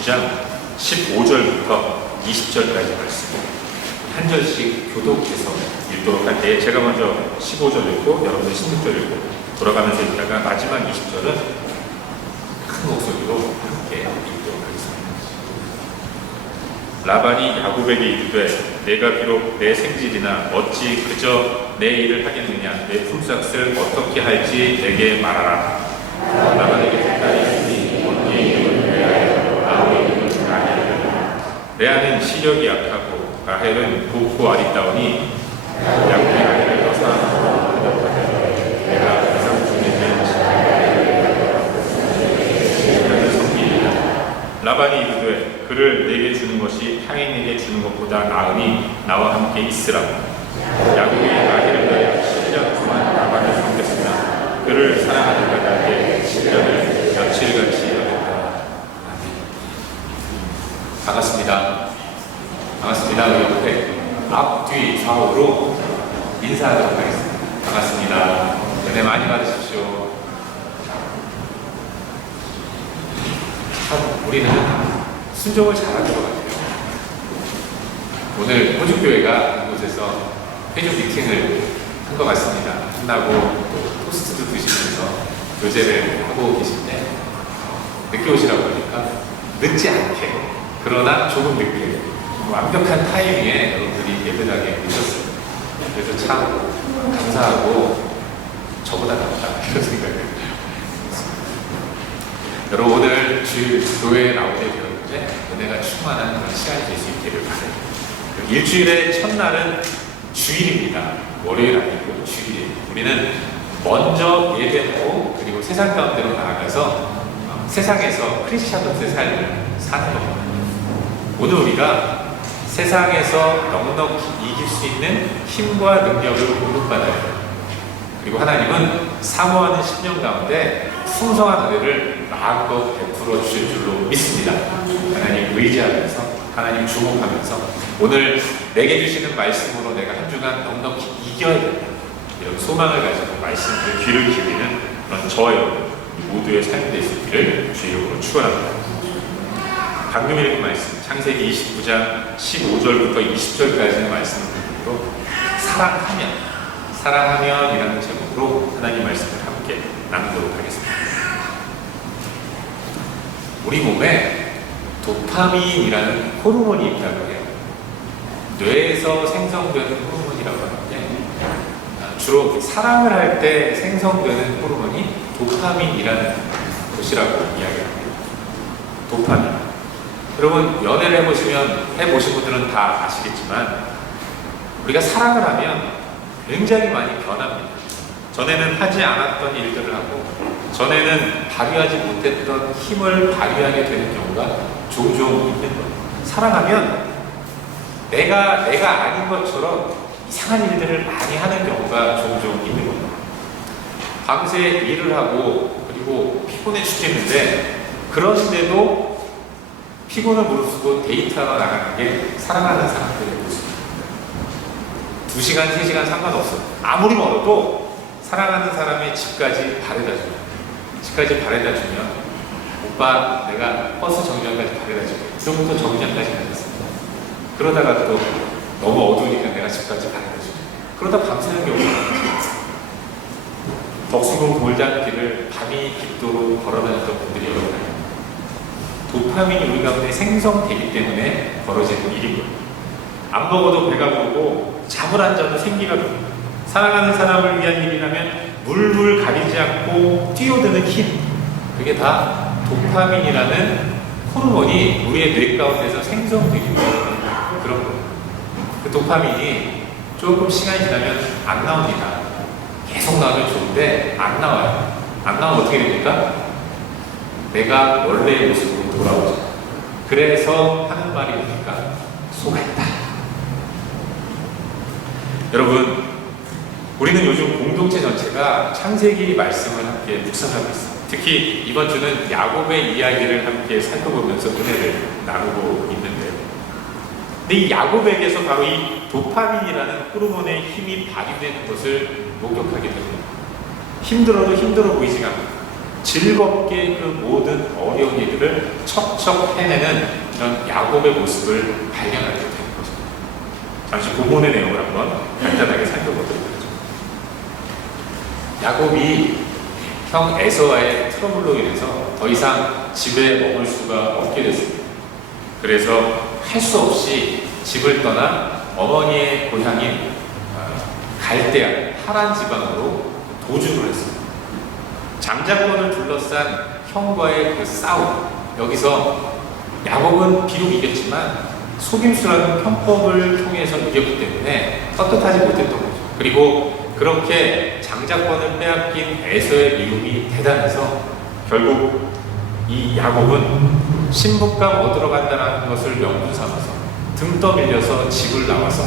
9장 15절부터 20절까지 말씀 한 절씩 교독해서 읽도록 할때 제가 먼저 15절 읽고 여러분들 16절 읽고 돌아가면서 읽다가 마지막 20절은 큰 목소리로 함께 읽도록 하겠습니다. 라반이 야곱에게 이르되 내가 비록 내 생질이나 어찌 그저 내 일을 하겠느냐, 내 품삯을 어떻게 할지 내게 말하라. 라반에게 딸이 있으니 언니의 이름은 레아요 나오의 이름은 라헬이라. 레아는 시력이 약하고 라헬은 곱고 아리따우니 야곱이 라헬을 더 사랑하고 대답하되 내가 이상 중에 제일 섬기리라. 라반이 이르되 그를 내게 주는 것이 타인에게 주는 것보다 나으니 나와 함께 있으라. 야곱이 라헬을 위하여 7년 동안 라반을 섬겼으나 그를 사랑하는 가다에 7년을 며칠같이 여겼다. 반갑습니다. 반갑습니다. 우리 옆에 앞뒤 좌우로 인사하도록 하겠습니다. 반갑습니다. 은혜 많이 받으십시오. 참 우리는 순종을 잘하는 것 같아요. 오늘 호주교회가 이곳에서 회중 미팅을 한 것 같습니다. 끝나고 또 토스트도 드시면서 교제를 하고 계신데 늦게 오시라고 하니까 늦지 않게 그러나 조금 늦게 완벽한 타이밍에 여러분들이 예배당에 오셨어요. 그래서 참 감사하고 저보다 낫다 이런 생각을 했습니다. 여러분 오늘 주일 교회에 나오게 되었는데 은혜가 충만한 그런 시간이 될 수 있기를 바라요. 일주일의 첫날은 주일입니다. 월요일 아니고 주일이에요. 우리는 먼저 예배하고 그리고 세상 가운데로 나아가서 세상에서 크리스찬으로서의 삶을 사는 겁니다. 오늘 우리가 세상에서 넉넉히 이길 수 있는 힘과 능력을 공급받아야 돼요. 그리고 하나님은 사모하는 10년 가운데 풍성한 은혜를 마음껏 베풀어 주실 줄로 믿습니다. 하나님 의지하면서 하나님 주목하면서 오늘 내게 주시는 말씀으로 내가 한 주간 넉넉히 이겨야 된다. 이런 소망을 가지고 말씀을 귀를 기울이는 그런 저와 여러분 모두의 삶이 될 수 있기를 주의 이름으로 축원합니다. 방금 읽은 말씀 창세기 29장 15절부터 20절까지의 말씀으로 사랑하면이라는 제목으로 하나님 말씀을 함께 나누도록 하겠습니다. 우리 몸에 도파민이라는 호르몬이 있다고 해요. 뇌에서 생성되는 호르몬이라고 하는데 주로 사랑을 할 때 생성되는 호르몬이 도파민이라는 것이라고 이야기합니다. 도파민. 여러분 연애를 해보신 분들은 다 아시겠지만 우리가 사랑을 하면 굉장히 많이 변합니다. 전에는 하지 않았던 일들을 하고 전에는 발휘하지 못했던 힘을 발휘하게 되는 경우가 종종 있는 거예요. 사랑하면 내가 아닌 것처럼 이상한 일들을 많이 하는 경우가 종종 있는 겁니다. 밤새 일을 하고 그리고 피곤해 죽겠는데 그런데도 피곤을 무릅쓰고 데이트하러 나가는 게 사랑하는 사람들의 모습입니다. 2시간, 3시간 상관없어요. 아무리 멀어도 사랑하는 사람의 집까지 바래다 주면 오빠 내가 버스 정류장까지 바래다 줄게. 그러고부터 정류장까지 가셨습니다. 그러다가 또 너무 어두우니까 내가 집까지 바래다 줄게. 그러다 밤새는 경우가 많아요. 덕수궁 돌담길을 밤이 깊도록 걸어다녔던 분들이 여러 가지. 도파민이 우리 가운데 생성되기 때문에 벌어지는 일인 거예요. 안 먹어도 배가 부르고 잠을 안 자도 생기가 납니다. 사랑하는 사람을 위한 일이라면 물불 가리지 않고 뛰어드는 힘, 그게 다 도파민이라는 호르몬이 우리의 뇌 가운데서 생성되기 때문에 그런 거예요. 그 도파민이 조금 시간이 지나면 안 나옵니다. 계속 나오면 좋은데 안 나와요. 안 나오면 어떻게 됩니까? 내가 원래의 모습으로 돌아오죠. 그래서 하는 말이 뭡니까? 속았다. 여러분, 우리는 요즘 공동체 전체가 창세기 말씀을 함께 묵상하고 있습니다. 특히 이번 주는 야곱의 이야기를 함께 살펴보면서 은혜를 나누고 있는데요. 근데 이 야곱에게서 바로 이 도파민이라는 호르몬의 힘이 발휘되는 것을 목격하게 됩니다. 힘들어도 힘들어 보이지가 않아요. 즐겁게 그 모든 어려운 일들을 척척 해내는 이런 야곱의 모습을 발견하게 되는 것입니다. 잠시 본문의 내용을 한번 간단하게 살펴보도록 하죠. 야곱이 형 에서와의 트러블로 인해서 더 이상 집에 머물 수가 없게 됐습니다. 그래서 할 수 없이 집을 떠나 어머니의 고향인 갈대아 하란 지방으로 도주를 했습니다. 장자권을 둘러싼 형과의 그 싸움, 여기서 야곱은 비록 이겼지만 속임수라는 편법을 통해서 이겼기 때문에 떳떳하지 못했던 거죠. 그리고 그렇게 장자권을 빼앗긴 에서의 미움이 대단해서 결국 이 야곱은 신부감 얻으러 간다는 것을 명분 삼아서 등 떠밀려서 집을 나와서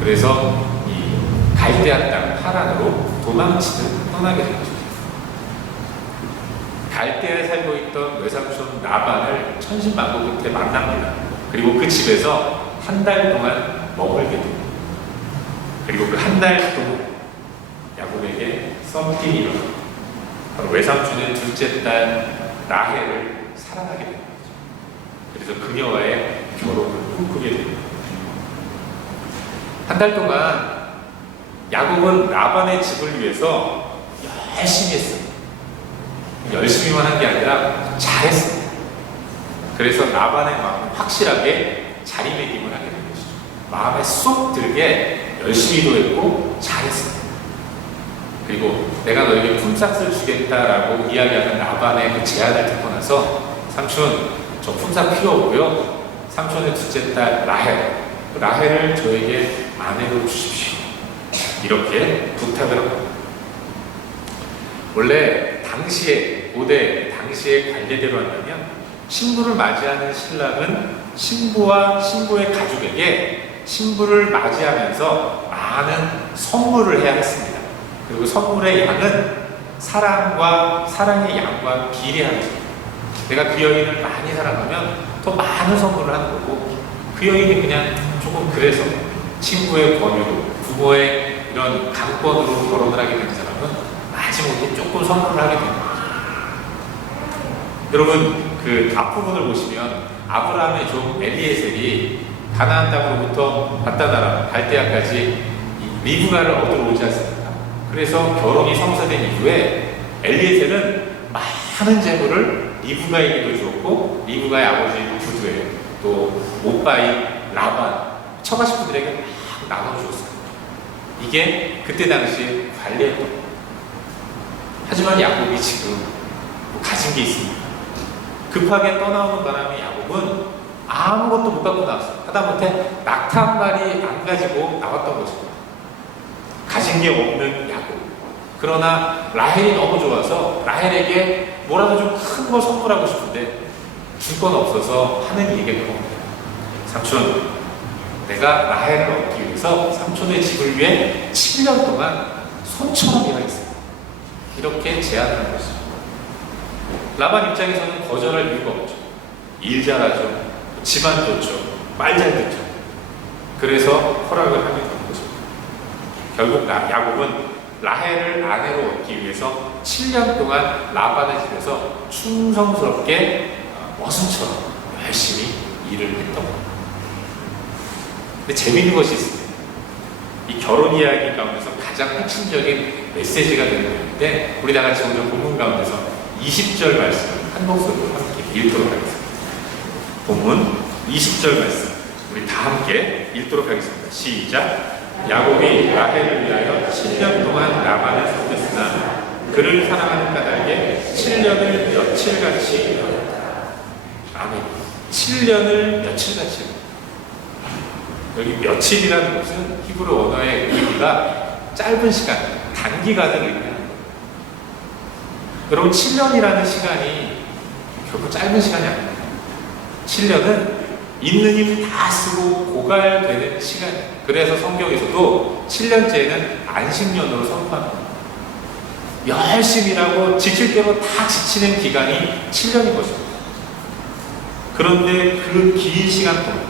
그래서 이 갈대아 땅 하란으로 도망치듯 떠나게 된 거죠. 갈대아에 살고 있던 외삼촌 라반을 천신만고 끝에 만납니다. 그리고 그 집에서 한 달 동안 머물게 됩니다. 그리고 그 한 달 동안 야곱에게 썸띵이 일어납니다. 바로 외삼촌의 둘째 딸 라헬을 사랑하게 됩니다. 그래서 그녀와의 결혼을 꿈꾸게 됩니다. 한 달 동안 야곱은 라반의 집을 위해서 열심히 했어요. 열심히만 한 게 아니라 잘했어요. 그래서 라반의 마음을 확실하게 자리매김을 하게 된 것이죠. 마음에 쏙 들게 열심히도 했고 잘했어요. 그리고 내가 너에게 품삯을 주겠다라고 이야기하는 라반의 그 제안을 듣고 나서 삼촌, 저 품삯 필요 없고요. 삼촌의 둘째 딸 라헬을 저에게 아내로 주십시오. 이렇게 부탁을 합니다. 원래 고대 당시의 관례대로 한다면 신부를 맞이하는 신랑은 신부와 신부의 가족에게 신부를 맞이하면서 많은 선물을 해야 했습니다. 그리고 선물의 양은 사랑의 양과 비례하는 거예요. 내가 그 여인을 많이 사랑하면 더 많은 선물을 하는 거고 그 여인이 그냥 조금 그래서 친구의 권유로 부모의 이런 강권으로 결혼을 하게 되는 사람은 마지못해 조금 선물을 하게 됩니다. 여러분 그 앞부분을 보시면 아브라함의 종 엘리에셀이 가나안 땅으로부터 바다나라 갈대아까지 리브가를 얻으러 오지 않습니까? 그래서 결혼이 성사된 이후에 엘리에셀은 많은 재물을 리브가에게도 주었고 리브가의 아버지 부두에 또 오빠인 라반 처가식구들에게 막 나눠주었어요. 이게 그때 당시 관례였던 거예요. 하지만 야곱이 지금 가진 게 있습니다. 급하게 떠나오는 바람에 야곱은 아무것도 못 갖고 나왔어요. 하다못해 낙타 한 마리 안 가지고 나왔던 것입니다. 가진 게 없는 야곱. 그러나 라헬이 너무 좋아서 라헬에게 뭐라도 좀 큰 걸 선물하고 싶은데 줄 건 없어서 하는 얘기가 나옵니다. 삼촌, 내가 라헬을 얻기 위해서 삼촌의 집을 위해 7년 동안 손처럼 일하겠습니다. 이렇게 제안을 한 것이죠. 라반 입장에서는 거절할 이유가 없죠. 일 잘하죠. 집안 좋죠. 말 잘 듣죠. 그래서 허락을 하게 된 것입니다. 결국 야곱은 라헬을 아내로 얻기 위해서 7년 동안 라반의 집에서 충성스럽게 머슴처럼 열심히 일을 했던 겁니다. 근데 재미있는 것이 있습니다. 이 결혼 이야기 가운데서 가장 핵심적인 메시지가 되는 것인데 우리 다 같이 오늘 본문 가운데서 20절 말씀을 한 목소리로 함께 읽도록 하겠습니다. 본문 20절 말씀 우리 다 함께 읽도록 하겠습니다. 시작. 야곱이 라헬을 위하여 7년 동안 라반을 섬겼으나 그를 사랑하는 까닭에 7년을 며칠같이 일하였다. 아멘. 7년을 며칠같이. 여기 며칠이라는 것은 히브리 언어의 의미가 짧은 시간, 단기간을 의미합니다. 여러분 7년이라는 시간이 결코 짧은 시간이 아닙니다. 7년은 있는 힘 다 쓰고 고갈되는 시간이에요. 그래서 성경에서도 7년째는 안식년으로 선포합니다. 열심히 일하고 지칠 대로 다 지치는 기간이 7년인 것입니다. 그런데 그 긴 시간 동안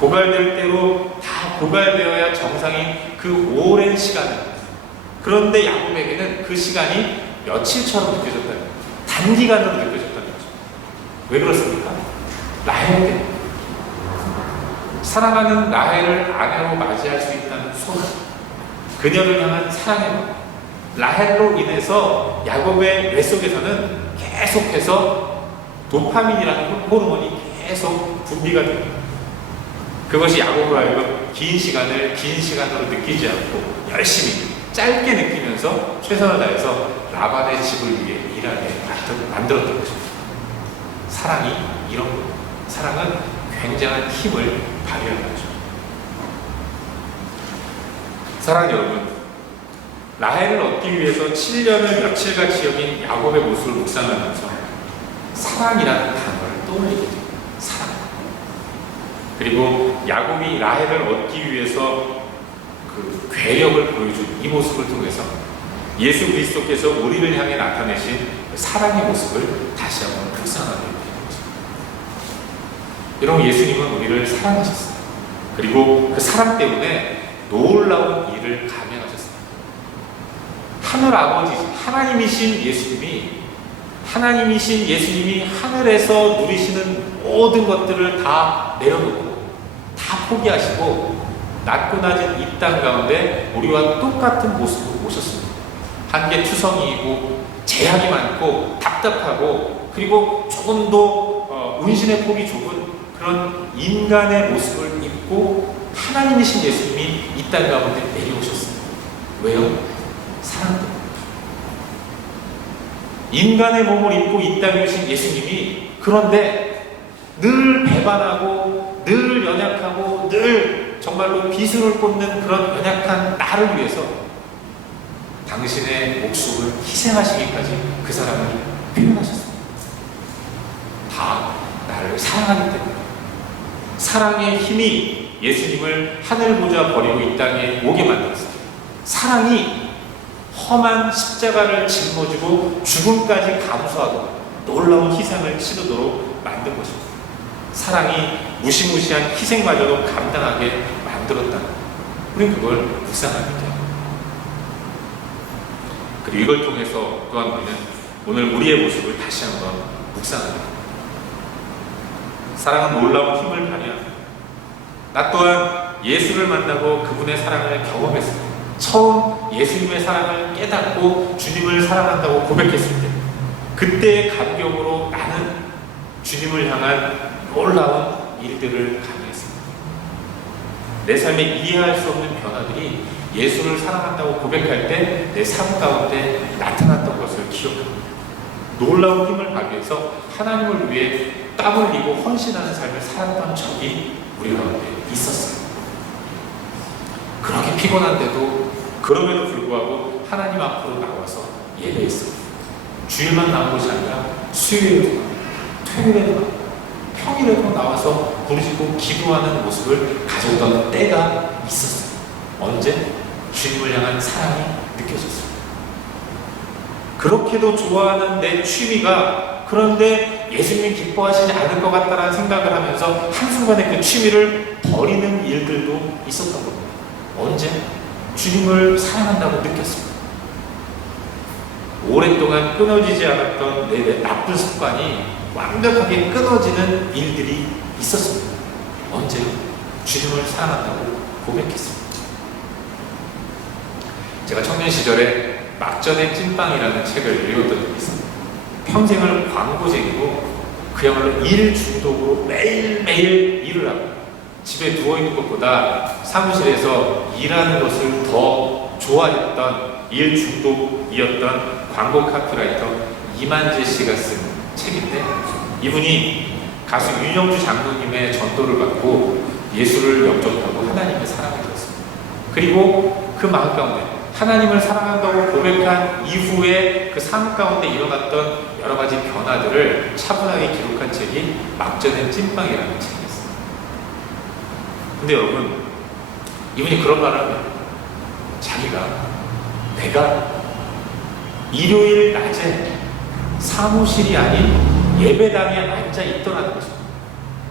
고갈될 대로 다 고갈되어야 정상인 그 오랜 시간을 그런데 야곱에게는 그 시간이 며칠처럼 느껴졌다. 단기간으로 느껴졌다는 거죠. 왜 그렇습니까? 라헬 때문에. 사랑하는 라헬을 아내로 맞이할 수 있다는 소원, 그녀를 향한 사랑의 마음, 라헬로 인해서 야곱의 뇌 속에서는 계속해서 도파민이라는 호르몬이 계속 분비가 됩니다. 그것이 야곱으로 하여금 긴 시간으로 느끼지 않고 열심히 짧게 느끼면서 최선을 다해서 라반의 집을 위해 일하게 만들었던 것입니다. 사랑이 이런 겁니다. 사랑은 굉장한 힘을 발휘하는 거죠. 사랑 여러분, 라헬을 얻기 위해서 7년을 며칠같이 여긴 야곱의 모습을 묵상하면서 사랑이라는 단어를 떠올리게 됩니다. 사랑. 그리고 야곱이 라헬을 얻기 위해서 그 괴력을 보여준 이 모습을 통해서 예수 그리스도께서 우리를 향해 나타내신 사랑의 모습을 다시 한번 묵상하게 됩니다. 여러분, 예수님은 우리를 사랑하셨습니다. 그리고 그 사랑 때문에 놀라운 일을 감행하셨습니다. 하늘 아버지, 하나님이신 예수님이 하늘에서 누리시는 모든 것들을 다 내려놓고 다 포기하시고 낮고 낮은 이 땅 가운데 우리와 똑같은 모습으로 오셨습니다. 한계 투성이이고 제약이 많고 답답하고 그리고 조금 더 운신의 폭이 좁은 그런 인간의 모습을 입고 하나님이신 예수님이 이 땅 가운데 내려오셨습니다. 왜요? 사랑 때문에. 인간의 몸을 입고 이 땅에 오신 예수님이 그런데 늘 배반하고 늘 연약하고 늘 정말로 비수를 꽂는 그런 연약한 나를 위해서 당신의 목숨을 희생하시기까지 그 사랑을 표현하셨습니다. 다 나를 사랑하기 때문에. 사랑의 힘이 예수님을 하늘보자 버리고 이 땅에 오게 만들었습니다. 사랑이 험한 십자가를 짊어지고 죽음까지 감수하고 놀라운 희생을 치르도록 만든 것입니다. 사랑이 무시무시한 희생마저도 감당하게 만들었다는, 우리는 그걸 묵상하게 돼요. 그리고 이걸 통해서 또한 우리는 오늘 우리의 모습을 다시 한번 묵상하게 됩니다. 사랑은 놀라운 힘을 발휘합니다. 나 또한 예수를 만나고 그분의 사랑을 경험했습니다. 처음 예수님의 사랑을 깨닫고 주님을 사랑한다고 고백했을 때 그때의 감격으로 나는 주님을 향한 놀라운 일들을 감행했습니다. 내 삶에 이해할 수 없는 변화들이 예수를 사랑한다고 고백할 때 내 삶 가운데 나타났던 것을 기억합니다. 놀라운 힘을 발휘해서 하나님을 위해 땀 흘리고 헌신하는 삶을 살았던 적이 우리 가운데 있었어요. 그렇게 피곤한데도 그럼에도 불구하고 하나님 앞으로 나와서 예배했습니다. 주일만 나온 것이 아니라 수요일에도 나오고 토요일에도 나오고 평일에도 나와서 부르짖고 기도하는 모습을 가졌던 때가 있었어요. 언제? 주님을 향한 사랑이 느껴졌어요. 그렇게도 좋아하는 내 취미가 그런데 예수님이 기뻐하시지 않을 것 같다라는 생각을 하면서 한순간에 그 취미를 버리는 일들도 있었던 겁니다. 언제? 주님을 사랑한다고 느꼈습니다. 오랫동안 끊어지지 않았던 내 나쁜 습관이 완벽하게 끊어지는 일들이 있었습니다. 언제? 주님을 사랑한다고 고백했습니다. 제가 청년 시절에 막전의 찐빵이라는 책을 읽었던 적이 있습니다. 평생을 광고쟁이고 그야말로 일 중독으로 매일매일 일을 하고 집에 누워있는 것보다 사무실에서 일하는 것을 더 좋아했던 일 중독이었던 광고 카피라이터 이만재 씨가 쓴 책인데, 이분이 가수 윤영주 장로님의 전도를 받고 예수를 영접하고 하나님의 사랑을 받았습니다. 그리고 그 마음 가운데 하나님을 사랑한다고 고백한 이후에 그 삶 가운데 일어났던 여러 가지 변화들을 차분하게 기록한 책이 막전의 찐빵이라는 책이었습니다. 근데 여러분, 이분이 그런 말을 합니다. 내가 일요일 낮에 사무실이 아닌 예배당에 앉아 있더라는 거죠.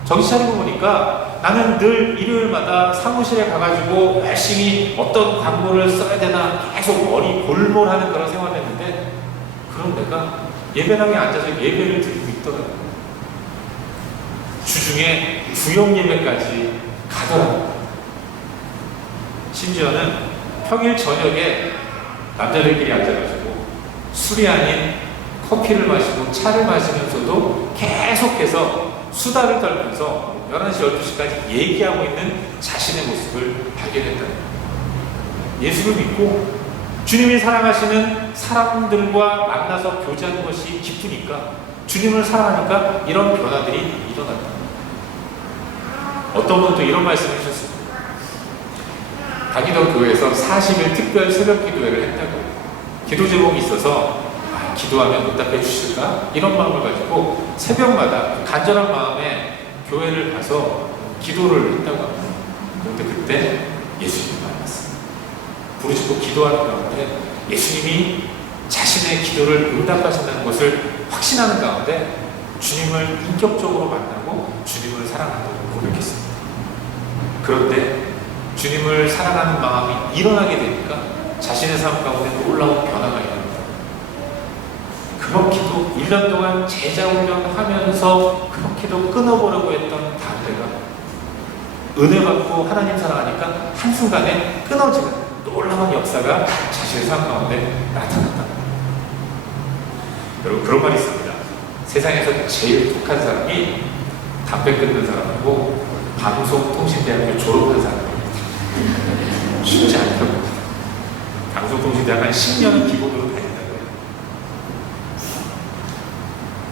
정신 차리고 보니까 나는 늘 일요일마다 사무실에 가가지고 열심히 어떤 광고를 써야 되나 계속 머리 골몰하는 그런 생활을 했는데, 그럼 내가 예배당에 앉아서 예배를 드리고 있더라고요. 주중에 구역 예배까지 가더라고요. 심지어는 평일 저녁에 남자들끼리 앉아가지고 술이 아닌 커피를 마시고 차를 마시면서도 계속해서 수다를 떨면서 11시, 12시까지 얘기하고 있는 자신의 모습을 발견했다는 거예요. 예수를 믿고 주님이 사랑하시는 사람들과 만나서 교제하는 것이 기쁘니까, 주님을 사랑하니까 이런 변화들이 일어났다. 어떤 분은 또 이런 말씀을 하셨습니다. 다니던 교회에서 40일 특별 새벽 기도회를 했다고요. 기도 제목이 있어서 기도하면 응답해 주실까? 이런 마음을 가지고 새벽마다 간절한 마음에 교회를 가서 기도를 했다고 합니다. 그런데 그때 예수님을 만났어요. 부르짖고 기도하는 가운데 예수님이 자신의 기도를 응답하신다는 것을 확신하는 가운데 주님을 인격적으로 만나고 주님을 사랑한다고 고백했습니다. 그런데 주님을 사랑하는 마음이 일어나게 되니까 자신의 삶 가운데 놀라운 변화가 일어납니다. 그렇게도 1년 동안 제자 훈련하면서 그렇게도 끊어보려고 했던 담대가 은혜 받고 하나님 사랑하니까 한순간에 끊어지는 놀라운 역사가 자신의 삶 가운데 나타났다. 여러분, 그런 말이 있습니다. 세상에서 제일 독한 사람이 담배 끊는 사람이고 방송통신대학교 졸업한 사람입니다. 쉽지 않다고 합니다. 방송통신대학 한 10년은 기본으로 다닌다고 해요.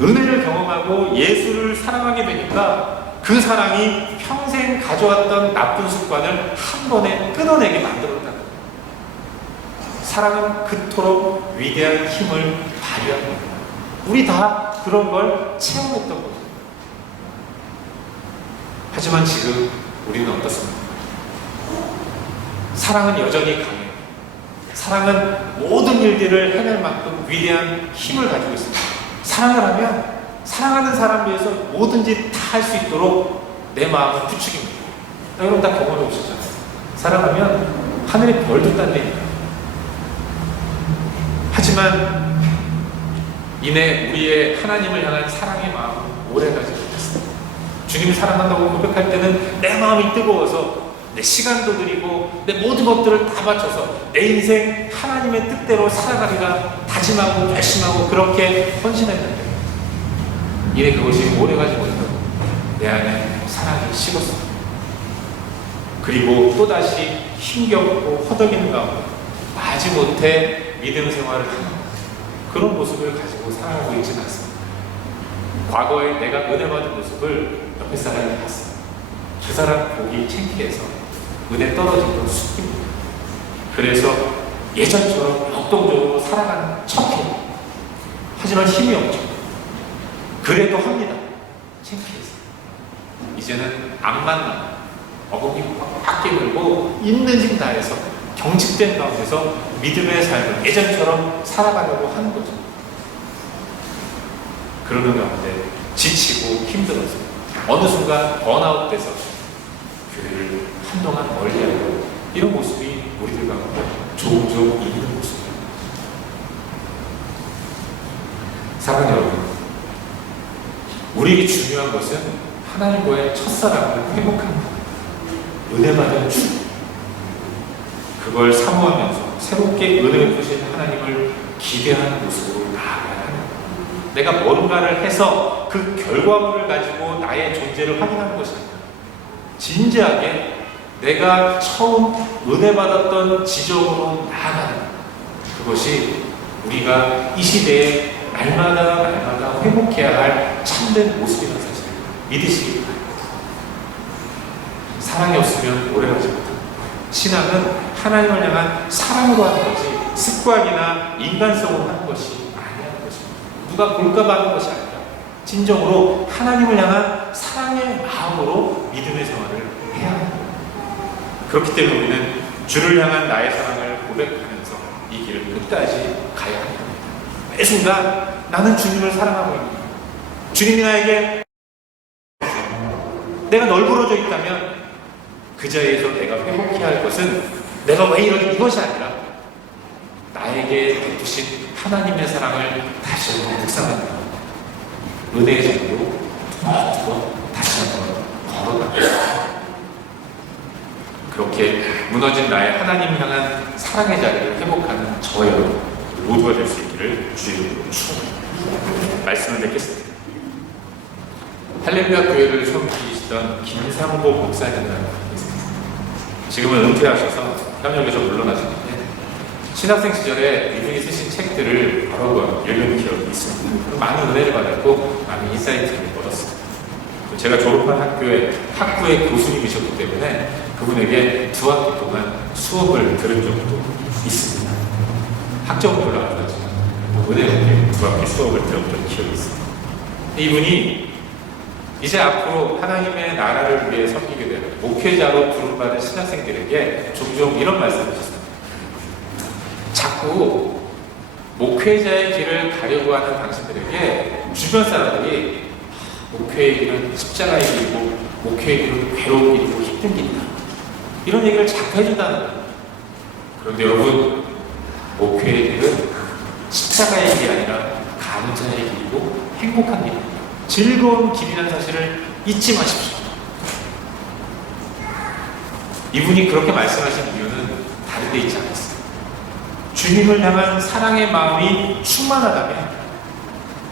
은혜를 경험하고 예수를 사랑하게 되니까 그 사랑이 평생 가져왔던 나쁜 습관을 한 번에 끊어내게 만들었다는 거예요. 사랑은 그토록 위대한 힘을 발휘하는 겁니다. 우리 다 그런 걸 체험했던 거죠. 하지만 지금 우리는 어떻습니까? 사랑은 여전히 강해요. 사랑은 모든 일들을 해낼 만큼 위대한 힘을 가지고 있습니다. 사랑을 하면 사랑하는 사람을 위해서 뭐든지 다 할 수 있도록 내 마음을 부추깁니다. 여러분 다 경험해 보셨잖아요. 사랑하면 하늘의 별도 딴다니까. 하지만 이내 우리의 하나님을 향한 사랑의 마음은 오래가지 못했습니다. 주님을 사랑한다고 고백할 때는 내 마음이 뜨거워서 내 시간도 드리고 내 모든 것들을 다 바쳐서 내 인생 하나님의 뜻대로 살아가리라 다짐하고 결심하고 그렇게 헌신했는데 이내 그것이 오래가지 못하고 내 안에 사랑이 식었습니다. 그리고 또다시 힘겹고 허덕이는 가운데 마지못해 믿음 생활을 하는 그런 모습을 가지고 살아가고 있지는 않습니다. 과거에 내가 은혜 받은 모습을 옆에 사람이 봤어요. 그 사람 보기 창피해서 은혜 떨어진 걸 숨깁니다. 그래서 예전처럼 역동적으로 살아가는 척해요. 하지만 힘이 없죠. 그래도 합니다. 창피해서. 이제는 앞만 남아 어금니 꽉 깨물고 있는 힘 다해서 경직된 가운데서 믿음의 삶을 예전처럼 살아가려고 하는 거죠. 그러는 가운데 지치고 힘들어서 어느 순간 번아웃돼서 교회를 한동안 멀리하고 이런 모습이 우리들 가운데 종종 있는 모습입니다. 사랑하는 여러분, 우리에게 중요한 것은 하나님과의 첫사랑을 회복하는 겁니다. 은혜 받은 주, 그걸 사모하면서 새롭게 은혜를 주신 하나님을 기대하는 모습으로 나아가야 하는 겁니다. 내가 뭔가를 해서 그 결과물을 가지고 나의 존재를 확인하는 것이 아니라 진지하게 내가 처음 은혜 받았던 지점으로 나아가는 그것이 우리가 이 시대에 날마다 회복해야 할 참된 모습이라는 사실을 믿으시기 바랍니다. 사랑이 없으면 오래가지 못합니다. 신앙은 하나님을 향한 사랑으로 하는 거지 습관이나 인간성으로 하는 것이 아니라는 것입니다. 누가 볼까봐 하는 것이 아니라 진정으로 하나님을 향한 사랑의 마음으로 믿음의 생활을 해야 합니다. 그렇기 때문에 우리는 주를 향한 나의 사랑을 고백하면서 이 길을 끝까지 가야 합니다. 매 순간 나는 주님을 사랑하고 있는 주님이 나에게 내가 널브러져 있다면 그 자리에서 내가 회복해야 할 것은 내가 왜 이러지 이것이 아니라 나에게 베푸신 하나님의 사랑을 다시 한번 묵상하는 것, 은혜의 자리로 다시 한번 걸어가는, 그렇게 무너진 나의 하나님 향한 사랑의 자리를 회복하는 저 여러분 모두가 될 수 있기를 주의 이름으로 축원합니다. 말씀을 맺겠습니다. 할렐루야 교회를 섬기시던 김상보 목사님이라는 분이 있습니다. 지금은 은퇴하셔서 협력에서 물러나셨는데 신학생 시절에 이분이 쓰신 책들을 여러 번 읽은 기억이 있습니다. 많은 은혜를 받았고 많은 인사이트를 얻었습니다. 제가 졸업한 학부의 교수님이셨기 때문에 그분에게 2학기 동안 수업을 들은 적도 있습니다. 학점은 별로 안 좋았지만 은혜롭게 2학기 수업을 들었던 기억이 있습니다. 이분이 이제 앞으로 하나님의 나라를 위해 섬기게 되는 목회자로 부름받은 신학생들에게 종종 이런 말씀을 하셨습니다. 자꾸 목회자의 길을 가려고 하는 당신들에게 주변 사람들이 목회의 길은 십자가의 길이고 목회의 길은 괴로운 길이고 힘든 길이다, 이런 얘기를 자꾸 해준다는 거예요. 그런데 여러분, 목회의 길은 십자가의 길이 아니라 감사의 길이고 행복한 길입니다. 즐거운 길이라는 사실을 잊지 마십시오. 이분이 그렇게 말씀하신 이유는 다른 데 있지 않았어요. 주님을 향한 사랑의 마음이 충만하다면,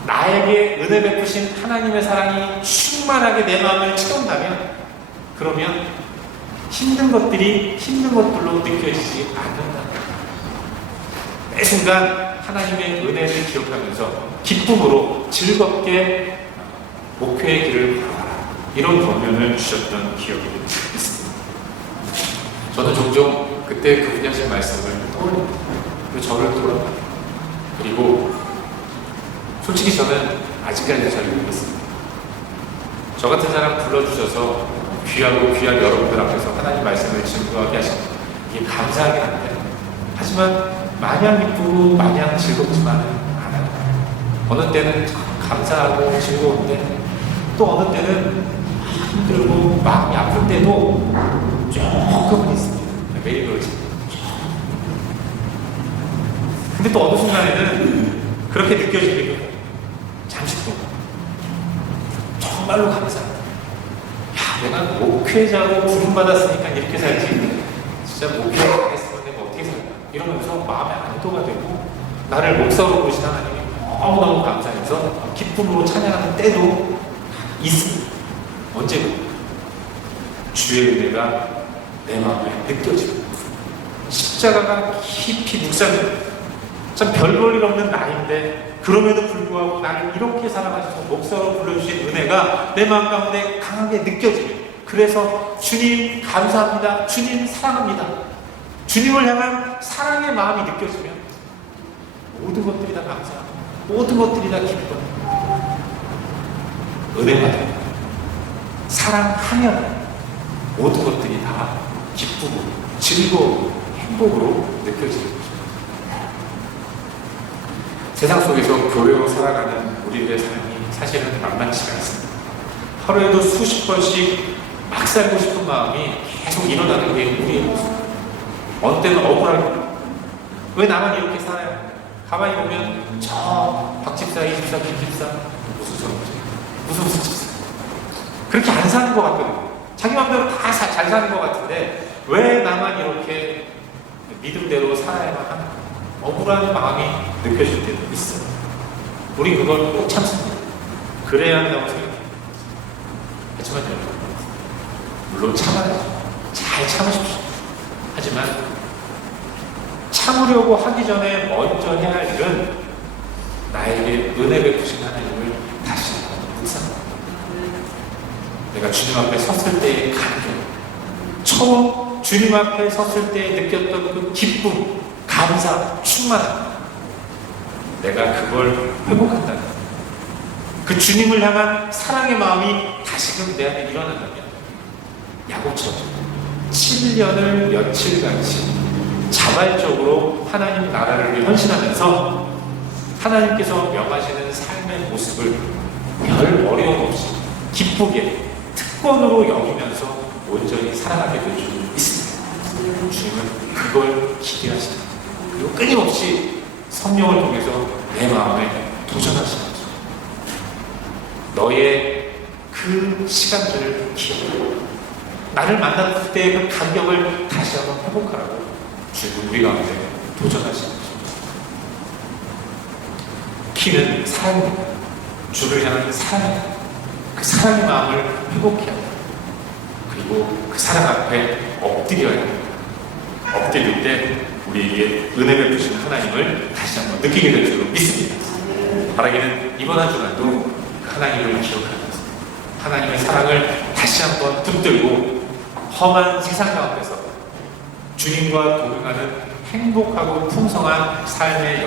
나에게 은혜 베푸신 하나님의 사랑이 충만하게 내 마음을 채운다면, 그러면 힘든 것들이 힘든 것들로 느껴지지 않는다. 매 순간 하나님의 은혜를 기억하면서 기쁨으로 즐겁게 목회의 길을 걸어가라, 이런 권면을 주셨던 기억이 있습니다. 저는 종종 그때 그분이 하신 말씀을 떠올립니다. 그리고 저를 돌아봐요. 그리고 솔직히 저는 아직까지 잘 모르겠습니다. 저 같은 사람 불러주셔서 귀하고 귀한 여러분들 앞에서 하나님 말씀을 증거하게 하십니다. 이게 감사하긴 한데, 하지만 마냥 기쁘고 마냥 즐겁지만은 않아요. 어느 때는 감사하고 즐거운데 또 어느 때는 힘들고 마음이 아플 때도 조금은 있습니다. 매일 그렇지. 근데 또 어느 순간에는 그렇게 느껴지는 거예요. 잠시 동안 정말로 감사합니다. 야, 내가 목회자로 부름받았으니까 이렇게 살지, 진짜 목회자 했으면 내가 어떻게 살까, 이러면서 마음에 안도가 되고, 나를 목사로 보신 하나님이 너무너무 감사해서 기쁨으로 찬양하는 때도 있습니다. 언제고 주의 은혜가 내 마음에 느껴지고, 십자가가 깊이 묵상됩니다. 참 별 볼 일 없는 나인데 그럼에도 불구하고 나를 이렇게 사랑하셔서 목사로 불러주신 은혜가 내 마음 가운데 강하게 느껴집니다. 그래서 주님 감사합니다, 주님 사랑합니다, 주님을 향한 사랑의 마음이 느껴지면 모든 것들이 다 감사하고 모든 것들이 다 기뻐. 은혜받아 사랑하면 모든 것들이 다 기쁘고 즐거우고 행복으로 느껴집니다. 세상 속에서 교회로 살아가는 우리들의 삶이 사실은 만만치가 않습니다. 하루에도 수십 번씩 막 살고 싶은 마음이 계속 일어나는 게 우리의 모습. 어느 때는 억울하게, 왜 나만 이렇게 살아요? 가만히 보면 저 박집사, 이집사, 김집사 무슨 소리지? 무슨 집사? 그렇게 안 사는 것 같거든요. 자기 마음대로 다 잘 사는 것 같은데 왜 나만 이렇게 믿음대로 살아야만 하나? 억울한 마음이 느껴질 때도 있어요. 우리 그걸 꼭 참습니다. 그래야 한다고 생각해요. 하지만 여러분, 물론 참아야죠. 잘 참으십시오. 하지만 참으려고 하기 전에 먼저 해야 할 일은 나에게 은혜 베푸신 하나님을 다시 묵상합니다. 내가 주님 앞에 섰을 때의 감격, 처음 주님 앞에 섰을 때 느꼈던 그 기쁨, 감사, 충만함, 내가 그걸 회복한다면, 그 주님을 향한 사랑의 마음이 다시금 내 안에 일어난다면, 야곱처럼 7년을 며칠같이 자발적으로 하나님 나라를 위해 헌신하면서 하나님께서 명하시는 삶의 모습을 별 어려움 없이 기쁘게 특권으로 여기면서 온전히 살아가게 될 줄 믿습니다. 주님은 그걸 기대하십니다. 그리고 끊임없이 성령을 통해서 내 마음에 도전하시는 거죠. 너의 그 시간들을 기억하고 나를 만났을 때의 그 감격을 다시 한번 회복하라고 주님 우리 가운데 도전하시는 거죠. 키는 사랑입니다. 주를 향한 사랑입니다. 그 사랑의 마음을 회복해야 합니다. 그리고 그 사랑 앞에 엎드려야 합니다. 엎드릴 때 우리에게 은혜 베푸시는 하나님을 다시 한번 느끼게 될 줄로 믿습니다. 바라기는 이번 한 주간도 그 하나님을 기억하면서 하나님의 사랑을 다시 한번 붙들고 험한 세상 가운데서 주님과 동행하는 행복하고 풍성한 삶의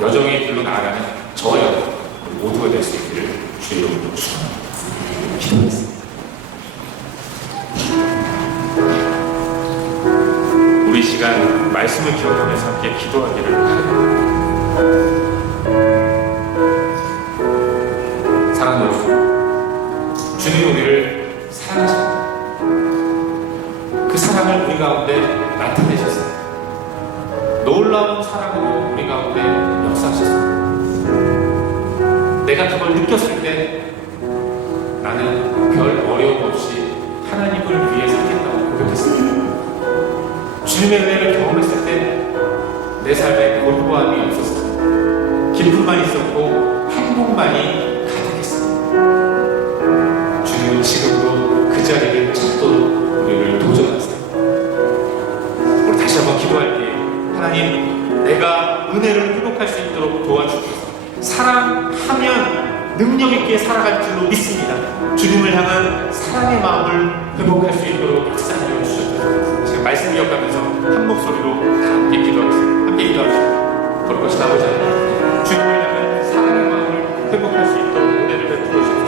여정의 길로 나아가는 저여 모두가 될 수 있기를 주의 이름으로 축원합니다. 기도하겠습니다. 우리 시간 말씀을 기억하면서 함께 기도하기를 바랍니다. 사랑하는 여러분, 주님 우리를 사랑하십니다. 그 사랑을 우리 가운데 나타내셨습니다. 놀라운 사랑으로 우리 가운데 역사하셨습니다. 내가 그걸 느꼈을 때 나는 별 어려움 없이 하나님을 위해 살겠다고 고백했습니다. 주님의 은혜를 경험했을 때 내 삶에 고루고함이 없었습니다. 기쁨만 있었고 행복만이 가득했습니다. 주님은 지금도 그 자리를 찾도록 우리를 도전하세요. 우리 다시 한번 기도할 때 하나님, 내가 은혜를 회복할 수 있도록 도와주셔서 사랑하면 능력 있게 살아갈 줄로 믿습니다. 주님을 향한 사랑의 마음을 회복할 수 있도록 역사하여 주셔서 지금 말씀 기억하면서 한 목소리로 다 함께 기도하겠습니다. 함께 기도하시고 거룩하신 아버지 하나님, 주님을 향한 사랑의 마음을 회복할 수 있도록 은혜를 베풀어 주셔서